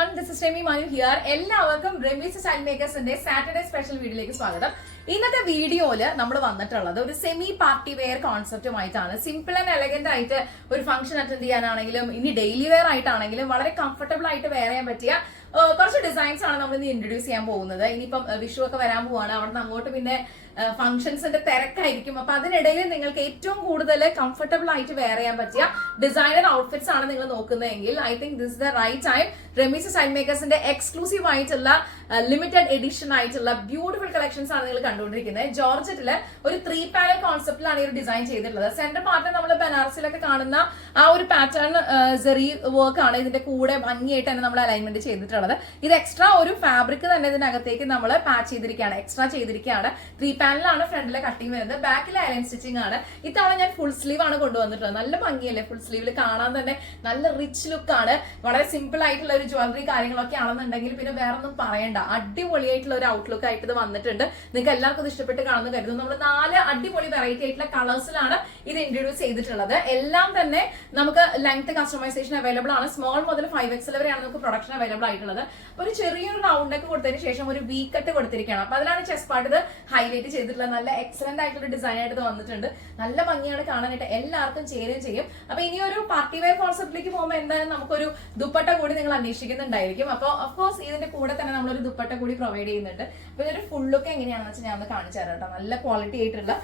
everyone, this is Remi Manu here. എല്ലാവർക്കും Remi's style മേക്കേഴ്സിന്റെ Saturday special വീഡിയോയിലേക്ക് സ്വാഗതം. ഇന്നത്തെ വീഡിയോയില് നമ്മൾ വന്നിട്ടുള്ളത് ഒരു സെമി പാർട്ടി വെയർ കോൺസെപ്റ്റുമായിട്ടാണ്. സിമ്പിൾ ആൻഡ് എലഗന്റ് ആയിട്ട് ഒരു ഫംഗ്ഷൻ അറ്റൻഡ് ചെയ്യാനാണെങ്കിലും ഇനി ഡെയിലി വെയർ ആയിട്ടാണെങ്കിലും വളരെ കംഫർട്ടബിൾ ആയിട്ട് വെയർ ചെയ്യാൻ പറ്റിയ കുറച്ച് ഡിസൈൻസ് ആണ് നമ്മൾ ഇന്ന് ഇൻട്രൊഡ്യൂസ് ചെയ്യാൻ പോകുന്നത്. ഇനിയിപ്പം വിഷു ഒക്കെ വരാൻ പോവാണ്, അവിടെ നിന്ന് അങ്ങോട്ട് പിന്നെ ഫംഗ്ഷൻസിന്റെ തിരക്കായിരിക്കും. അപ്പൊ അതിനിടയിൽ നിങ്ങൾക്ക് ഏറ്റവും കൂടുതൽ കംഫർട്ടബിൾ ആയിട്ട് വെയർ ചെയ്യാൻ പറ്റിയ ഡിസൈനർ ഔട്ട്ഫിറ്റ്സ് ആണ് നിങ്ങൾ നോക്കുന്നതെങ്കിൽ I think this the right time. Remi's style മേക്കേഴ്സിന്റെ എക്സ്ക്ലൂസീവ് ആയിട്ടുള്ള ലിമിറ്റഡ് എഡിഷൻ ആയിട്ടുള്ള ബ്യൂട്ടിഫുൾ കളക്ഷൻസ് ആണ് നിങ്ങൾ കണ്ടുകൊണ്ടിരിക്കുന്നത്. ജോർജറ്റില് ഒരു 3 പാനൽ കോൺസെപ്റ്റിലാണ് ഈ ഒരു ഡിസൈൻ ചെയ്തിട്ടുള്ളത്. സെന്റർ പാർട്ട് നമ്മൾ ബനാറസിലൊക്കെ കാണുന്ന ആ ഒരു പാറ്റേൺ സെറി വർക്ക് ആണ് ഇതിന്റെ കൂടെ ഭംഗിയായിട്ട് തന്നെ നമ്മൾ അലൈൻമെന്റ് ചെയ്തിട്ടുള്ളത്. ഇത് എക്സ്ട്രാ ഒരു ഫാബ്രിക് തന്നെ ഇതിനകത്തേക്ക് നമ്മൾ പാച്ച് ചെയ്തിരിക്കുകയാണ്, എക്സ്ട്രാ ചെയ്തിരിക്കുകയാണ്. 3 പാനലാണ് ഫ്രണ്ടിലെ കട്ടിങ് വരുന്നത്, ബാക്കിലെ അലൈൻ സ്റ്റിച്ചിങ് ആണ്. ഇത്തവണ ഞാൻ ഫുൾ സ്ലീവ് ആണ് കൊണ്ടുവന്നിട്ടുള്ളത്. നല്ല ഭംഗിയല്ലേ ഫുൾ സ്ലീവിൽ കാണാൻ തന്നെ, നല്ല റിച്ച് ലുക്ക് ആണ്. വളരെ സിമ്പിൾ ആയിട്ടുള്ള ഒരു ജ്വല്ലറി കാര്യങ്ങളൊക്കെ ആണെന്നുണ്ടെങ്കിൽ പിന്നെ വേറെ ഒന്നും പറയണ്ട, അടിപൊളിയായിട്ടുള്ള ഒരു ഔട്ട്ലുക്ക് ആയിട്ട് ഇത് വന്നിട്ടുണ്ട്. നിങ്ങൾക്ക് എല്ലാവർക്കും ഇത് ഇഷ്ടപ്പെട്ട് കാണുന്നു കരുതുന്നു. നമ്മൾ 4 അടിപൊളി വെറൈറ്റി ആയിട്ടുള്ള കളേഴ്സിലാണ് ഇത് ഇൻട്രൊഡ്യൂസ് ചെയ്തിട്ടുള്ളത്. എല്ലാം തന്നെ നമുക്ക് ലെങ്ത് കസ്റ്റമൈസേഷൻ അവൈലബിൾ ആണ്. സ്മോൾ മുതൽ 5XL വരെയാണ് നമുക്ക് പ്രൊഡക്ഷൻ അവൈലബിൾ ആയിട്ടുള്ളത്. ഒരു ചെറിയൊരു റൗണ്ട് ഒക്കെ കൊടുത്തതിന് ശേഷം ഒരു വി കട്ട് കൊടുത്തിരിക്കുകയാണ്. അപ്പൊ അതിലാണ് ചെസ്റ്റ് പാർട്ട് ഇത് ഹൈലൈറ്റ് ചെയ്തിട്ടുള്ളത്. നല്ല എക്സലന്റ് ആയിട്ടുള്ള ഡിസൈൻ ആയിട്ട് വന്നിട്ടുണ്ട്. നല്ല ഭംഗിയാണ് കാണാനായിട്ട്, എല്ലാവർക്കും ചേരുകയും ചെയ്യും. അപ്പൊ ഇനി ഒരു പാർട്ടി വെയർ കോൺസെപ്റ്റിലേക്ക് പോകുമ്പോൾ എന്തായാലും നമുക്കൊരു ദുപ്പട്ട കൂടി നിങ്ങൾ അന്വേഷിക്കുന്നുണ്ടായിരിക്കും. അപ്പൊ ഓഫ്കോഴ്സ് ഇതിന്റെ കൂടെ തന്നെ നമ്മളൊരു ദുപ്പട്ട കൂടി പ്രൊവൈഡ് ചെയ്യുന്നുണ്ട്. അപ്പൊ ഇതൊരു ഫുൾ ലുക്ക് എങ്ങനെയാണെന്ന് വെച്ചാൽ ഞാൻ ഒന്ന് കാണിച്ചു തരാം കേട്ടോ. നല്ല ക്വാളിറ്റി ആയിട്ടുള്ള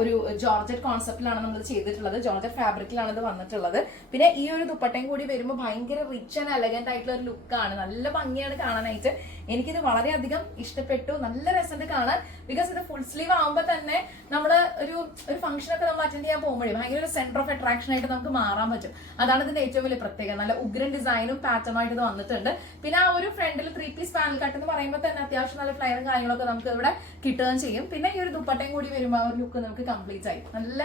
ഒരു ജോർജറ്റ് കോൺസെപ്റ്റിലാണ് നമ്മൾ ചെയ്തിട്ടുള്ളത്. ജോർജറ്റ് ഫാബ്രിക്കിലാണ് ഇത് വന്നിട്ടുള്ളത്. പിന്നെ ഈ ഒരു ദുപ്പട്ടയും കൂടി വരുമ്പോൾ ഭയങ്കര റിച്ച് ആൻഡ് എലഗന്റ് ആയിട്ടുള്ള ഒരു ലുക്കാണ്. നല്ല ഭംഗിയാണ് കാണാനായിട്ട്. എനിക്കിത് വളരെയധികം ഇഷ്ടപ്പെട്ടു. നല്ല രസമുണ്ട് കാണാൻ. ബിക്കോസ് ഇത് ഫുൾ സ്ലീവ് ആകുമ്പോൾ തന്നെ നമ്മള് ഒരു ഫംഗ്ഷൻ ഒക്കെ നമ്മൾ അറ്റൻഡ് ചെയ്യാൻ പോകുമ്പോഴേ ഭയങ്കര ഒരു സെന്റർ ഓഫ് അട്രാക്ഷൻ ആയിട്ട് നമുക്ക് മാറാൻ പറ്റും. അതാണ് ഇതിന്റെ ഏറ്റവും വലിയ പ്രത്യേകത. നല്ല ഉഗ്രൻ ഡിസൈനും പാറ്റേണും ആയിട്ട് ഇത് വന്നിട്ടുണ്ട്. പിന്നെ ആ ഒരു ഫ്രണ്ടിൽ 3 പീസ് പാനൽ കട്ട് എന്ന് പറയുമ്പോൾ തന്നെ അത്യാവശ്യം നല്ല ഫ്ലയറും കാര്യങ്ങളൊക്കെ നമുക്ക് ഇവിടെ കിട്ടുകയും ചെയ്യും. പിന്നെ ഈ ഒരു ദുപ്പട്ടയും കൂടി വരുമ്പോൾ ആ ഒരു ലുക്ക് നമുക്ക് കംപ്ലീറ്റ് ആയി നല്ല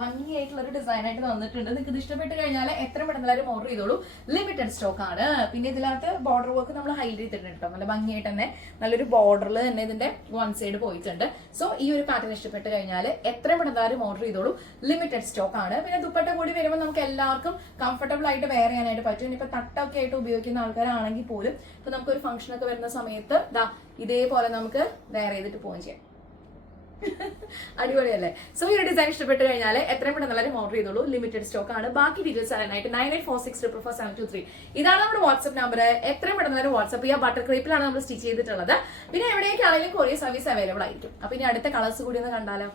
ഭംഗിയായിട്ടുള്ള ഒരു ഡിസൈൻ ആയിട്ട് വന്നിട്ടുണ്ട്. നിങ്ങൾക്ക് ഇത് ഇഷ്ടപ്പെട്ട് കഴിഞ്ഞാൽ എത്ര പെട്ടെന്നാലും ഓർഡർ ചെയ്തോളൂ. ലിമിറ്റഡ് സ്റ്റോക്ക് ആണ്. പിന്നെ ഇതിനകത്ത് ബോർഡർ വർക്ക് നമ്മൾ ഹൈലൈറ്റ് ചെയ്തിട്ടുണ്ട് കേട്ടോ. നല്ല ഭംഗിയായിട്ട് തന്നെ നല്ലൊരു ബോർഡറിൽ തന്നെ ഇതിന്റെ 1 സൈഡ് പോയിട്ടുണ്ട്. സോ ഈ ഒരു പാറ്റേൺ ഇഷ്ടപ്പെട്ട് കഴിഞ്ഞാൽ എത്ര പെട്ടെന്നാലും ഓർഡർ ചെയ്തോളൂ. ലിമിറ്റഡ് സ്റ്റോക്ക് ആണ്. പിന്നെ ദുപ്പട്ട കൂടി വരുമ്പോൾ നമുക്ക് എല്ലാവർക്കും കംഫർട്ടബിൾ ആയിട്ട് വെയർ ചെയ്യാനായിട്ട് പറ്റും. ഇനിയിപ്പോ തട്ടൊക്കെ ആയിട്ട് ഉപയോഗിക്കുന്ന ആൾക്കാരാണെങ്കിൽ പോലും ഇപ്പൊ നമുക്ക് ഒരു ഫംഗ്ഷൻ ഒക്കെ വരുന്ന സമയത്ത് ഇതേപോലെ നമുക്ക് വെയർ ചെയ്തിട്ട് പോവുകയും ചെയ്യാം. അടിപൊളിയല്ലേ? സോ ഈ ഒരു ഡിസൈൻ ഇഷ്ടപ്പെട്ട് കഴിഞ്ഞാൽ എത്രയും പെട്ടെന്ന് ഓർഡർ ചെയ്തോളൂ. ലിമിറ്റഡ് സ്റ്റോക്ക് ആണ്. ബാക്കി ഡീറ്റെയിൽസ് അറിയാനായിട്ട് 9846444723 ഇതാണ് നമ്മുടെ വാട്സ്ആപ്പ് നമ്പർ. എത്രയും പെട്ടെന്ന് വാട്സ്ആപ്പ് ചെയ്യുക. ബട്ടർ ക്രീപ്പിലാണ് നമ്മൾ സ്റ്റിച്ച് ചെയ്തിട്ടുള്ളത്. പിന്നെ എവിടേക്കാണെങ്കിലും കൊറിയർ സർവീസ് അവൈലബിൾ ആയിരിക്കും. അപ്പൊ ഇനി അടുത്ത കളേഴ്സ് കൂടി ഒന്ന് കണ്ടാലോ.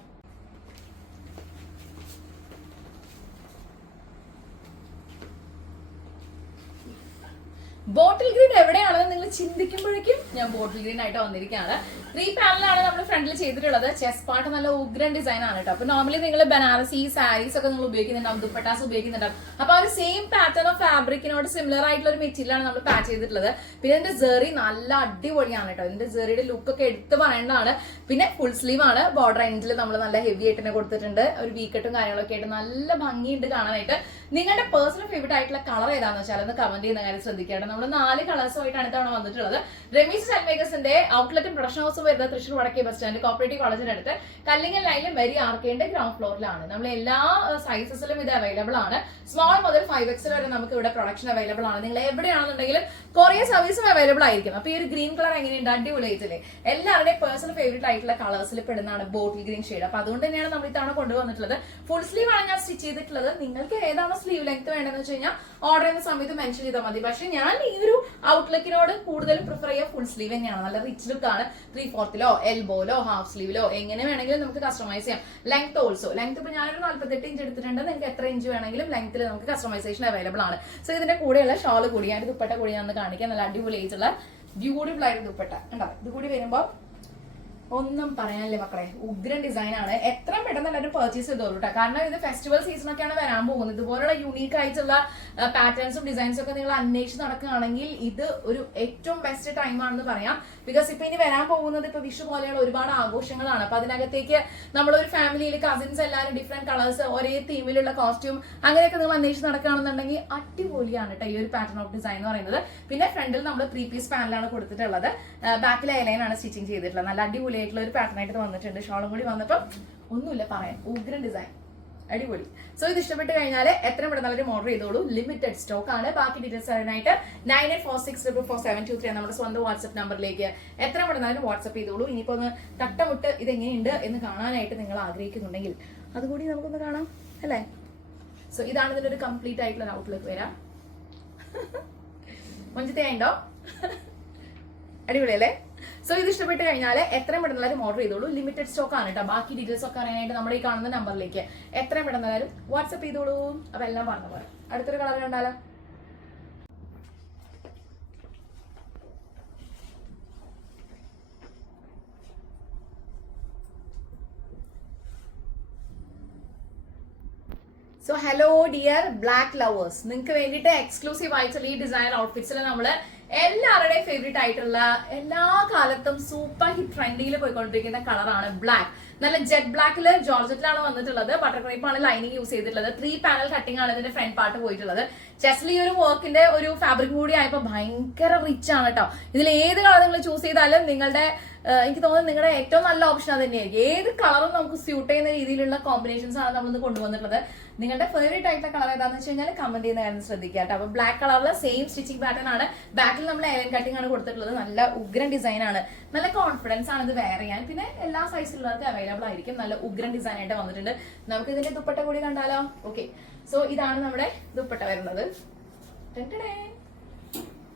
ബോട്ടിൽ ഗ്രീൻ എവിടെയാണെന്ന് നിങ്ങൾ ചിന്തിക്കുമ്പോഴേക്കും ഞാൻ ബോട്ടിൽ ഗ്രീൻ ആയിട്ട് വന്നിരിക്കുകയാണ്. 3 പാനലാണ് നമ്മൾ ഫ്രണ്ടിൽ ചെയ്തിട്ടുള്ളത്. ചെസ്റ്റ് പാർട്ട് നല്ല ഉഗ്രൻ ഡിസൈൻ ആണ് കേട്ടോ. അപ്പൊ നോർമലി നിങ്ങൾ ബനാറസി സാരീസ് ഒക്കെ നിങ്ങൾ ഉപയോഗിക്കുന്നുണ്ടാവും, ദുപ്പട്ടാസ് ഉപയോഗിക്കുന്നുണ്ടാവും. അപ്പൊ ആ ഒരു സെയിം പാറ്റേൺ ഓഫ് ഫാബ്രിക്കിനോട് സിമിലർ ആയിട്ടുള്ള ഒരു മെറ്റീരിയൽ ആണ് നമ്മൾ പാച്ച് ചെയ്തിട്ടുള്ളത്. പിന്നെ ഇതിന്റെ ജെറി നല്ല അടിപൊളിയാണ് കേട്ടോ. ഇതിന്റെ ജെറിയുടെ ലുക്ക് ഒക്കെ എടുത്ത് പറയേണ്ടതാണ്. പിന്നെ ഫുൾ സ്ലീവ് ആണ്. ബോർഡർ എൻഡിൽ നമ്മൾ നല്ല ഹെവി ആയിട്ട് തന്നെ കൊടുത്തിട്ടുണ്ട്. ഒരു വീക്കട്ടും കാര്യങ്ങളൊക്കെ ആയിട്ട് നല്ല ഭംഗിയുണ്ട് കാണാനായിട്ട്. നിങ്ങളുടെ പേഴ്സണൽ ഫേവറേറ്റ് ആയിട്ടുള്ള കളർ ഏതാണെന്ന് വെച്ചാൽ ഒന്ന് കമന്റ് ചെയ്യുന്ന കാര്യം ശ്രദ്ധിക്കേണ്ടത്. നമ്മൾ 4 കളേഴ്സുമായിട്ടാണ് ഇത്തവണ വന്നിട്ടുള്ളത്. റെമീസ് സ്റ്റൈൽ മേക്കേഴ്സിന്റെ ഔട്ട്ലെറ്റും പ്രൊഡക്ഷൻ ഹൗസും വരുന്നത് തൃശ്ശൂർ വടക്കേ ബസ് സ്റ്റാൻഡ് കോപ്പറേറ്റീവ് കോളേജിനടുത്ത് കല്ലിങ്ങൽ ലൈനിലും മെരി ആർക്കേന്റെ ഗ്രൗണ്ട് ഫ്ലോറിലാണ്. നമ്മൾ എല്ലാ സൈസസിലും ഇത് അവൈലബിൾ ആണ്. സ്മോൾ മുതൽ 5XL വരെ നമുക്ക് ഇവിടെ പ്രൊഡക്ഷൻ അവൈലബിൾ ആണ്. നിങ്ങൾ എവിടെയാണെന്നുണ്ടെങ്കിലും കൊറിയർ സർവീസും അവൈലബിൾ ആയിരിക്കും. അപ്പൊ ഈ ഒരു ഗ്രീൻ കളർ എങ്ങനെയുണ്ട്? അടിപൊളിയായിട്ടില്ലേ? എല്ലാവരുടെയും പേഴ്സണൽ ഫേവറേറ്റ് ആയിട്ടുള്ള കളേഴ്സിൽ പെടുന്നതാണ് ബോട്ടിൽ ഗ്രീൻ ഷെയ്ഡ്. അപ്പൊ അതുകൊണ്ട് തന്നെയാണ് നമ്മൾ ഇത്തവണ കൊണ്ടുവന്നിട്ടുള്ളത്. ഫുൾ സ്ലീവ് ആണ് ഞാൻ സ്റ്റിച്ച് ചെയ്തിട്ടുള്ളത്. നിങ്ങൾക്ക് ഏതാണോ സ്ലീവ് ലെങ്ത് വേണ്ടതെന്ന് വെച്ച് കഴിഞ്ഞാൽ ഓർഡർ ചെയ്യുന്ന സമയത്ത് മെൻഷൻ ചെയ്താൽ മതി. പക്ഷെ ഞാൻ ഈ ഒരു ഔട്ട്ലുക്കിനോട് കൂടുതലും പ്രിഫർ ചെയ്യുക ഫുൾ സ്ലീവ് തന്നെയാണ്. നല്ല റിച്ച് ലുക്ക് ആണ്. 3/4 എൽബോയിലോ ഹാഫ് സ്ലീവിലോ എങ്ങനെ വേണമെങ്കിലും നമുക്ക് കസ്റ്റമൈസ് ചെയ്യാം. ലെങ്ത് ഓൾസോ ലെങ്ത് ഇപ്പൊ ഞാനൊരു 48 ഇഞ്ച് എടുത്തിട്ടുണ്ട്. നിങ്ങൾക്ക് എത്ര ഇഞ്ച് വേണമെങ്കിലും ലെങ്ത്തിൽ നമുക്ക് കസ്റ്റമൈസേഷൻ അവൈലബിൾ ആണ്. സോ ഇതിന്റെ കൂടെയുള്ള ഷാള് കൂടി ഞാൻ ദുപ്പട്ട കൂടി ഞാൻ കാണിക്കാം. നല്ല അടിപൊളി ആയിട്ടുള്ള ബ്യൂട്ടിഫുൾ ആയിട്ട് ദുപ്പട്ട ഉണ്ടാവും. ഇത് കൂടി വരുമ്പോൾ ഒന്നും പറയാനില്ലേ മക്കളെ, ഉഗ്രൻ ഡിസൈൻ ആണ്. എത്ര പെട്ടെന്ന് എല്ലാവരും പർച്ചേസ് ചെയ്തോളൂ കേട്ടോ. കാരണം ഇത് ഫെസ്റ്റിവൽ സീസൺ ഒക്കെയാണ് വരാൻ പോകുന്നത്. ഇതുപോലുള്ള യൂണീക്ക് ആയിട്ടുള്ള പാറ്റേൺസും ഡിസൈൻസും ഒക്കെ നിങ്ങൾ അന്വേഷിച്ച് നടക്കുകയാണെങ്കിൽ ഇത് ഒരു ഏറ്റവും ബെസ്റ്റ് ടൈം ആണെന്ന് പറയാം. ബിക്കോസ് ഇപ്പൊ ഇനി വരാൻ പോകുന്നത് ഇപ്പൊ വിഷു പോലെയുള്ള ഒരുപാട് ആഘോഷങ്ങളാണ്. അപ്പൊ അതിനകത്തേക്ക് നമ്മളൊരു ഫാമിലിയിൽ കസിൻസ് എല്ലാവരും ഡിഫറെന്റ് കളേഴ്സ് ഒരേ തീമിലുള്ള കോസ്റ്റ്യൂം അങ്ങനെയൊക്കെ നിങ്ങൾ അന്വേഷിച്ച് നടക്കുകയാണെന്നുണ്ടെങ്കിൽ അടിപൊളിയാണ് കേട്ടോ ഈ ഒരു പാറ്റേൺ ഓഫ് ഡിസൈൻ എന്ന് പറയുന്നത്. പിന്നെ ഫ്രണ്ടിൽ നമ്മൾ 3 പീസ് പാനലാണ് കൊടുത്തിട്ടുള്ളത്. ബാക്കിലെ എലൈനാണ് സ്റ്റിച്ചിങ് ചെയ്തിട്ടുള്ളത്. നല്ല അടിപൊളി ആയിട്ടുള്ള ഒരു പാറ്റേൺ ആയിട്ട് വന്നിട്ടുണ്ട്. ഷോളും കൂടി വന്നപ്പോൾ ഒന്നുമില്ല പറയാൻ. ഉഗ്രൻ ഡിസൈൻ അടിപൊളി. സോ ഇത് ഇഷ്ടപ്പെട്ട് കഴിഞ്ഞാൽ എത്രയും പെട്ടെന്ന് ഓർഡർ ചെയ്തോളൂ. ലിമിറ്റഡ് സ്റ്റോക്ക് ആണ്. ബാക്കി ഡീറ്റെയിൽസ് അറിയാനായിട്ട് 9846444723 നമ്മുടെ സ്വന്തം വാട്സ്ആപ്പ് നമ്പറിലേക്ക് എത്രയും പെട്ടെന്ന് വാട്സ്ആപ്പ് ചെയ്തോളൂ. ഇനിയിപ്പോ ഒന്ന് തട്ടമുട്ട് ഇതെങ്ങനെയുണ്ട് എന്ന് കാണാനായിട്ട് നിങ്ങൾ ആഗ്രഹിക്കുന്നുണ്ടെങ്കിൽ അതുകൂടി നമുക്കൊന്ന് കാണാം അല്ലേ. സോ ഇതാണ് ഇതിന്റെ ഒരു കംപ്ലീറ്റ് ആയിട്ടുള്ള ഔട്ട്ലുക്ക് വരാം. മൊഞ്ചിത്തയുണ്ടോ? അടിപൊളിയല്ലേ? സോ ഇത് ഇഷ്ടപ്പെട്ട് കഴിഞ്ഞാൽ എത്രയും പെട്ടെന്ന് ഓർഡർ ചെയ്തോളൂ. ലിമിറ്റഡ് സ്റ്റോക്ക് ആണ് കേട്ടോ. ബാക്കി ഡീറ്റെയിൽസ് ഒക്കെ അറിയാനായിട്ട് നമ്മുടെ ഈ കാണുന്ന നമ്പറിലേക്ക് എത്രയും പെട്ടെന്ന് വാട്സ്ആപ്പ് ചെയ്തോളൂ. അപ്പൊ എല്ലാം പറഞ്ഞ പോലെ അടുത്തൊരു കളർ കണ്ടാലോ? So hello dear black lovers, നിങ്ങൾക്ക് വേണ്ടിയിട്ട് എക്സ്ക്ലൂസീവ് ആയിട്ടുള്ള ഈ ഡിസൈനർ ഔട്ട്ഫിറ്റ്സിൽ നമ്മള് എല്ലാവരുടെയും ഫേവറേറ്റ് ആയിട്ടുള്ള എല്ലാ കാലത്തും സൂപ്പർ ഹിറ്റ് ട്രെൻഡിൽ പോയിക്കൊണ്ടിരിക്കുന്ന കളറാണ് ബ്ലാക്ക്. നല്ല ജെറ്റ് ബ്ലാക്കില് ജോർജറ്റിലാണ് വന്നിട്ടുള്ളത്. ബട്ടർ ക്രേപ്പ് ആണ് ലൈനിങ് യൂസ് ചെയ്തിട്ടുള്ളത്. 3 പാനൽ കട്ടിംഗ് ആണ് ഇതിന്റെ ഫ്രണ്ട് പാർട്ട് പോയിട്ടുള്ളത്. ചെസ്ലി ഒരു വർക്കിന്റെ ഒരു ഫാബ്രിക് കൂടി ആയപ്പോ ഭയങ്കര റിച്ച് ആണ് കേട്ടോ. ഇതിൽ ഏത് കളർ നിങ്ങൾ ചൂസ് ചെയ്താലും നിങ്ങളുടെ എനിക്ക് തോന്നുന്നത് നിങ്ങളുടെ ഏറ്റവും നല്ല ഓപ്ഷൻ അത് തന്നെയായിരിക്കും. ഏത് കളറും നമുക്ക് സ്യൂട്ട് ചെയ്യുന്ന രീതിയിലുള്ള കോമ്പിനേഷൻസ് ആണ് നമ്മളിന്ന് കൊണ്ടുവന്നിട്ടുള്ളത്. നിങ്ങളുടെ ഫേവറേറ്റ് ആയിട്ടുള്ള കളർ ഏതാണെന്ന് വെച്ച് കഴിഞ്ഞാൽ കമന്റ് ചെയ്യുന്ന കാര്യം ശ്രദ്ധിക്കുക കേട്ടോ. അപ്പൊ ബ്ലാക്ക് കളറിൽ സെയിം സ്റ്റിച്ചിങ് പാറ്റേൺ ആണ്. ബാക്കിൽ നമ്മൾ എലൻ കട്ടിംഗ് ആണ് കൊടുത്തിട്ടുള്ളത്. നല്ല ഉഗ്രൻ ഡിസൈൻ ആണ്. നല്ല കോൺഫിഡൻസ് ആണ് ഇത് വെയർ ചെയ്യാൻ. പിന്നെ എല്ലാ സൈസിലുള്ളവർക്ക് അവൈലബിൾ ആയിരിക്കും. നല്ല ഉഗ്രൻ ഡിസൈൻ ആയിട്ട് വന്നിട്ടുണ്ട്. നമുക്ക് ഇതിന്റെ ദുപ്പട്ട കൂടി കണ്ടാലോ? ഓക്കെ, സോ ഇതാണ് നമ്മുടെ ദുപ്പട്ട വരുന്നത്.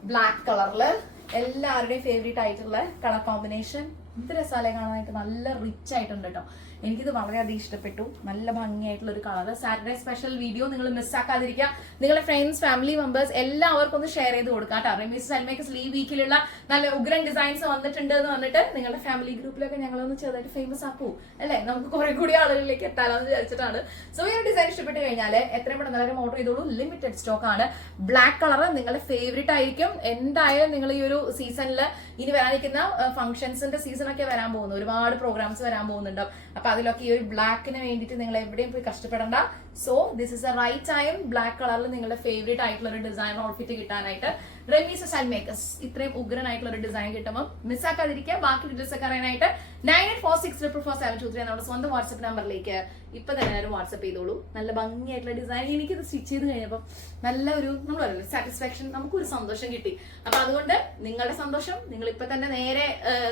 ബ്ലാക്ക് കളറില് എല്ലാവരുടെയും ഫേവറേറ്റ് ആയിട്ടുള്ള കളർ കോമ്പിനേഷൻ. എന്ത് രസാലേ കാണാനായിട്ട്. നല്ല റിച്ച് ആയിട്ടുണ്ട് കേട്ടോ. എനിക്കിത് വളരെയധികം ഇഷ്ടപ്പെട്ടു. നല്ല ഭംഗിയായിട്ടുള്ള ഒരു കളർ. സാറ്റർഡേ സ്പെഷ്യൽ വീഡിയോ നിങ്ങൾ മിസ്സാക്കാതിരിക്കുക. നിങ്ങളുടെ ഫ്രണ്ട്സ്, ഫാമിലി മെമ്പേഴ്സ് എല്ലാവർക്കും ഒന്ന് ഷെയർ ചെയ്ത് കൊടുക്കുക കേട്ടോ. റെമീസ് സ്റ്റൈൽമേക്കേഴ്സ് ഈ വീക്കിലുള്ള നല്ല ഉഗ്രൻ ഡിസൈൻസ് വന്നിട്ടുണ്ട് എന്ന് പറഞ്ഞിട്ട് നിങ്ങളുടെ ഫാമിലി ഗ്രൂപ്പിലൊക്കെ ഞങ്ങളൊന്ന് ചെറുതായിട്ട് ഫേമസ് ആക്കൂ അല്ലേ. നമുക്ക് കുറെ കൂടി ആളുകളിലേക്ക് എത്താമെന്ന് വിചാരിച്ചിട്ടാണ്. സോ ഈ ഒരു ഡിസൈൻ ഇഷ്ടപ്പെട്ട് കഴിഞ്ഞാൽ എത്രയും പെട്ടെന്ന് ഓർഡർ ചെയ്തോളൂ. ലിമിറ്റഡ് സ്റ്റോക്ക് ആണ്. ബ്ലാക്ക് കളർ നിങ്ങളുടെ ഫേവറേറ്റ് ആയിരിക്കും. എന്തായാലും നിങ്ങൾ ഈ ഒരു സീസണിൽ ഇനി വരാനിരിക്കുന്ന ഫംഗ്ഷൻസിന്റെ സീസൺ ഒക്കെ വരാൻ പോകുന്നു. ഒരുപാട് പ്രോഗ്രാംസ് വരാൻ പോകുന്നുണ്ടോ. അപ്പൊ അതിലൊക്കെ ഈ ഒരു ബ്ലാക്കിന് വേണ്ടിയിട്ട് നിങ്ങൾ എവിടെയും പോയി കഷ്ടപ്പെടണ്ട. So this is a right time. Black കളറിൽ നിങ്ങളുടെ ഫേവറേറ്റ് ആയിട്ടുള്ള ഒരു ഡിസൈൻ ഔട്ട്ഫിറ്റ് കിട്ടാനായിട്ട് റെമീസ് സ്റ്റൈൽ മേക്കേഴ്സ് ഇത്രയും ഉഗ്രൻ ആയിട്ടുള്ള ഒരു ഡിസൈൻ കിട്ടുമ്പോൾ മിസ്സാക്കാതിരിക്കുക. ബാക്കി ഡീറ്റെയിൽസ് ഒക്കെ അറിയാനായിട്ട് 9846444723 നമ്മുടെ സ്വന്തം വാട്സ്ആപ്പ് നമ്പറിലേക്ക് ഇപ്പൊ തന്നെ വാട്സ്ആപ്പ് ചെയ്തോളൂ. നല്ല ഭംഗിയായിട്ടുള്ള ഡിസൈൻ. എനിക്കിത് സ്റ്റിച്ച് ചെയ്ത് കഴിഞ്ഞപ്പോൾ നല്ല ഒരു നമ്മൾ പറയില്ല സാറ്റിസ്ഫാക്ഷൻ, നമുക്കൊരു സന്തോഷം കിട്ടി. അപ്പൊ അതുകൊണ്ട് നിങ്ങളുടെ സന്തോഷം നിങ്ങൾ ഇപ്പൊ തന്നെ നേരെ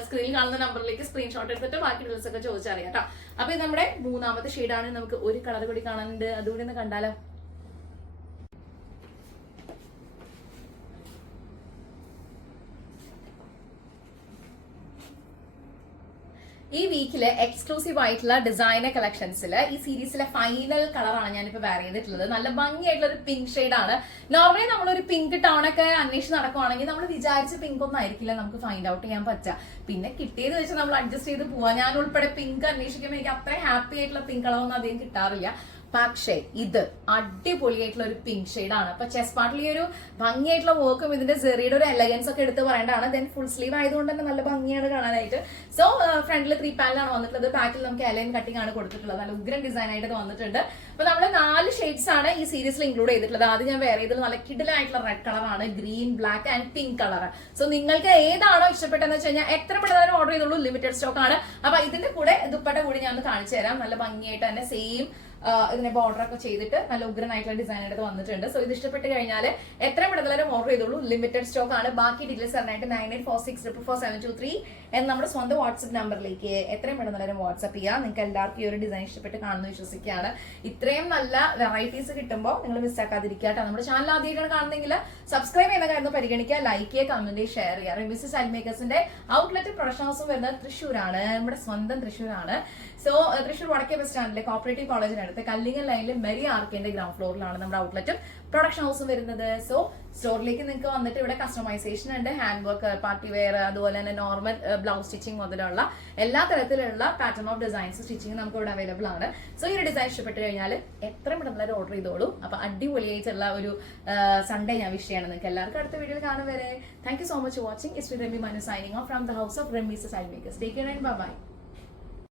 സ്ക്രീനിൽ കാണുന്ന നമ്പറിലേക്ക് സ്ക്രീൻഷോട്ട് എടുത്തിട്ട് ബാക്കി ഡീറ്റെയിൽസ് ഒക്കെ ചോദിച്ചറിയാം കേട്ടോ. അപ്പൊ ഇത് നമ്മുടെ 3ാമത്തെ ഷെയ്ഡാണ്. നമുക്ക് ഒരു കളർ കൂടി കാണാനുണ്ട്. അതുകൂടി ഒന്ന് കണ്ടാലോ? ഈ വീക്കില് എക്സ്ക്ലൂസീവ് ആയിട്ടുള്ള ഡിസൈനർ കളക്ഷൻസിൽ ഈ സീരീസിലെ ഫൈനൽ കളറാണ് ഞാനിപ്പോ വെയർ ചെയ്തിട്ടുള്ളത്. നല്ല ഭംഗിയായിട്ടുള്ള ഒരു പിങ്ക് ഷെയ്ഡാണ്. നോർമലി നമ്മളൊരു പിങ്ക് ടൗൺ ഒക്കെ അന്വേഷിച്ച് നടക്കുവാണെങ്കിൽ നമ്മൾ വിചാരിച്ച പിങ്ക് ഒന്നും ആയിരിക്കില്ല നമുക്ക് ഫൈൻഡ് ഔട്ട് ചെയ്യാൻ പറ്റുക. പിന്നെ കിട്ടിയത് വെച്ച് നമ്മൾ അഡ്ജസ്റ്റ് ചെയ്ത് പോവാ. ഞാൻ ഉൾപ്പെടെ പിങ്ക് അന്വേഷിക്കുമ്പോൾ എനിക്ക് അത്രയും ഹാപ്പി ആയിട്ടുള്ള പിങ്ക് കളറൊന്നും അധികം കിട്ടാറില്ല. പക്ഷേ ഇത് അടിപൊളിയായിട്ടുള്ള ഒരു പിങ്ക് ഷെയ്ഡാണ്. അപ്പൊ ചെസ്റ്റ് പാർട്ടിൽ ഈ ഒരു ഭംഗിയായിട്ടുള്ള വർക്കും ഇതിന്റെ സെറിയുടെ ഒരു എലഗൻസ് ഒക്കെ എടുത്ത് പറയേണ്ടതാണ്. ദെൻ ഫുൾ സ്ലീവ് ആയതുകൊണ്ട് തന്നെ നല്ല ഭംഗിയാണ് കാണാനായിട്ട്. സോ ഫ്രണ്ടിൽ 3 പാനലാണ് വന്നിട്ടുള്ളത്. ബാക്കിൽ നമുക്ക് എലൈൻ കട്ടിംഗ് ആണ് കൊടുത്തിട്ടുള്ളത്. നല്ല ഉഗ്രൻ ഡിസൈൻ ആയിട്ട് വന്നിട്ടുണ്ട്. അപ്പൊ നമ്മൾ 4 ഷെയ്ഡ്സ് ആണ് ഈ സീരീസിൽ ഇൻക്ലൂഡ് ചെയ്തിട്ടുള്ളത്. ആദ്യം ഞാൻ വേറെ ചെയ്തത് നല്ല കിഡിലായിട്ടുള്ള റെഡ് കളറാണ്, green, black and pink colour. So നിങ്ങൾക്ക് ഏതാണോ ഇഷ്ടപ്പെട്ടതെന്ന് വെച്ച് കഴിഞ്ഞാൽ എത്ര പെട്ടെന്ന് ഓർഡർ ചെയ്തോളൂ. ലിമിറ്റഡ് സ്റ്റോക്ക് ആണ്. അപ്പൊ ഇതിന്റെ കൂടെ ദുപ്പട്ട കൂടി ഞാൻ ഒന്ന് കാണിച്ചു തരാം. നല്ല ഭംഗിയായിട്ട് തന്നെ സെയിം ഇതിനെ ബോർഡർ ഒക്കെ ചെയ്തിട്ട് നല്ല ഉഗ്രനായിട്ടുള്ള ഡിസൈൻ എടുത്ത് വന്നിട്ടുണ്ട്. സോ ഇത് ഇഷ്ടപ്പെട്ട് കഴിഞ്ഞാൽ എത്രയും പെട്ടെന്ന് ഓർഡർ ചെയ്തോളൂ. ലിമിറ്റഡ് സ്റ്റോക്ക് ആണ്. ബാക്കി ഡീറ്റെയിൽസ് അറിയാനായിട്ട് 9846444723 എന്ന് നമ്മുടെ സ്വന്തം വാട്സ്ആപ്പ് നമ്പറിലേക്ക് എത്രയും പെട്ടെന്ന് വാട്സ്ആപ്പ് ചെയ്യുക. നിങ്ങൾക്ക് എല്ലാവർക്കും ഈ ഒരു ഡിസൈൻ ഇഷ്ടപ്പെട്ട് കാണുന്നു വിശ്വസിക്കുകയാണ്. ഇത്രയും നല്ല വെറൈറ്റീസ് കിട്ടുമ്പോൾ നിങ്ങൾ മിസ്സാക്കാതിരിക്കുക. നമ്മുടെ ചാനൽ ആദ്യമായിട്ടാണ് കാണുന്നെങ്കിൽ സബ്സ്ക്രൈബ് ചെയ്യുന്ന കാര്യം പരിഗണിക്കുക, ലൈക്ക് ചെയ്യുക, കമന്റ് ഷെയർ ചെയ്യുക. റെമീസ് സ്റ്റൈൽ മേക്കേഴ്സിന്റെ ഔട്ട്ലെറ്റ് പ്രൊഡക്ഷൻ ഹൗസും വരുന്നത് തൃശ്ശൂരാണ്. നമ്മുടെ സ്വന്തം തൃശ്ശൂരാണ്. സോ തൃശ്ശൂർ വടക്കേ ബസ് സ്റ്റാൻഡിലെ കോപ്പറേറ്റീവ് കോളേജിനടുത്ത് കല്ലിങ്ങൽ ലൈനിലെ മെരി ആർക്കേന്റെ ഗ്രൗണ്ട് ഫ്ലോറിലാണ് നമ്മുടെ ഔട്ട്ലെറ്റും പ്രൊഡക്ഷൻ ഹൗസും വരുന്നത്. സോ സ്റ്റോറിലേക്ക് നിങ്ങൾക്ക് വന്നിട്ട് ഇവിടെ കസ്റ്റമൈസേഷൻ ഉണ്ട്, ഹാൻഡ് വർക്ക്, പാർട്ടി വെയർ, അതുപോലെ തന്നെ നോർമൽ ബ്ലൗസ് സ്റ്റിച്ചിങ് മുതലുള്ള എല്ലാ തരത്തിലുള്ള പാറ്റേൺ ഓഫ് ഡിസൈൻസ് സ്റ്റിച്ചിങ് നമുക്ക് ഇവിടെ അവൈലബിൾ ആണ്. സോ ഈ ഒരു ഡിസൈൻ ഇഷ്ടപ്പെട്ട് കഴിഞ്ഞാൽ എത്രയും പെട്ടെന്ന് ഓർഡർ ചെയ്തോളൂ. അപ്പൊ അടിപൊളിയായിട്ടുള്ള ഒരു സൺഡേ ഞാൻ വിഷ് ചെയ്യണം നിങ്ങൾക്ക് എല്ലാവർക്കും. അടുത്ത വീഡിയോയിൽ കാണും വരെ thank you so much for watching. It's with Remi Manu signing off from the house of Remees style makers. Take care and bye bye.